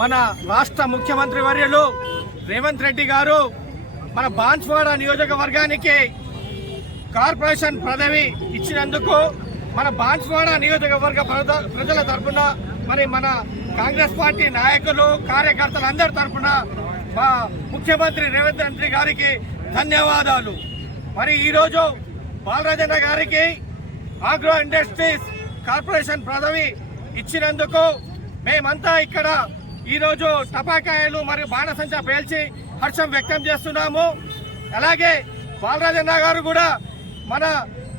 మన రాష్ట్ర ముఖ్యమంత్రి వర్యులు రేవంత్ రెడ్డి గారు మన బాన్స్వాడ నియోజకవర్గానికి కార్పొరేషన్ పదవి ఇచ్చినందుకు మన బాన్స్వాడ నియోజకవర్గ ప్రజల తరఫున మరి మన కాంగ్రెస్ పార్టీ నాయకులు కార్యకర్తలందరి తరఫున మా ముఖ్యమంత్రి రేవంత్ రెడ్డి గారికి ధన్యవాదాలు. మరి ఈరోజు బాలరాజన్న గారికి ఆగ్రో ఇండస్ట్రీస్ కార్పొరేషన్ పదవి ఇచ్చినందుకు మేమంతా ఇక్కడ ఈరోజు టపాకాయలు మరియు బాణసంచా పేల్చి హర్షం వ్యక్తం చేస్తున్నాము. అలాగే బాలరాజన్న గారు కూడా మన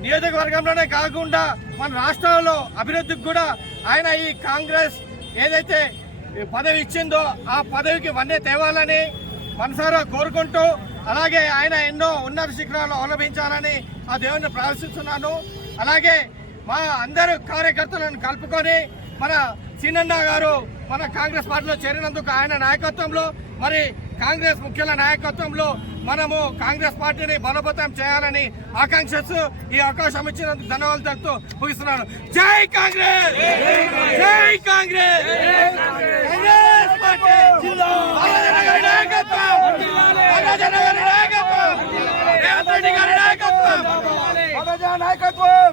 నియోజకవర్గంలోనే కాకుండా మన రాష్ట్రంలో అభివృద్ధికి కూడా ఆయన ఈ కాంగ్రెస్ ఏదైతే పదవి ఇచ్చిందో ఆ పదవికి వన్నె తేవాలని మనసారా కోరుకుంటూ, అలాగే ఆయన ఎన్నో ఉన్నత శిఖరాలు అవలంబించాలని ఆ దేవుని ప్రార్థిస్తున్నాను. అలాగే మా అందరు కార్యకర్తలను కలుపుకొని మన సీనన్న గారు మన కాంగ్రెస్ పార్టీలో చేరినందుకు ఆయన నాయకత్వంలో మరి కాంగ్రెస్ ముఖ్యుల నాయకత్వంలో మనము కాంగ్రెస్ పార్టీని బలోపేతం చేయాలని ఆకాంక్షిస్తూ ఈ అవకాశం ఇచ్చినందుకు ధన్యవాదాలు తెలుపుతూ ముగిస్తున్నాను. జై కాంగ్రెస్, జై కాంగ్రెస్, కాంగ్రెస్ పార్టీ, బాలరాజన్న గారి నాయకత్వం, బాలరాజన్న గారి నాయకత్వం, రేవంత్ రెడ్డి గారి నాయకత్వం, బాలరాజన్న నాయకత్వం.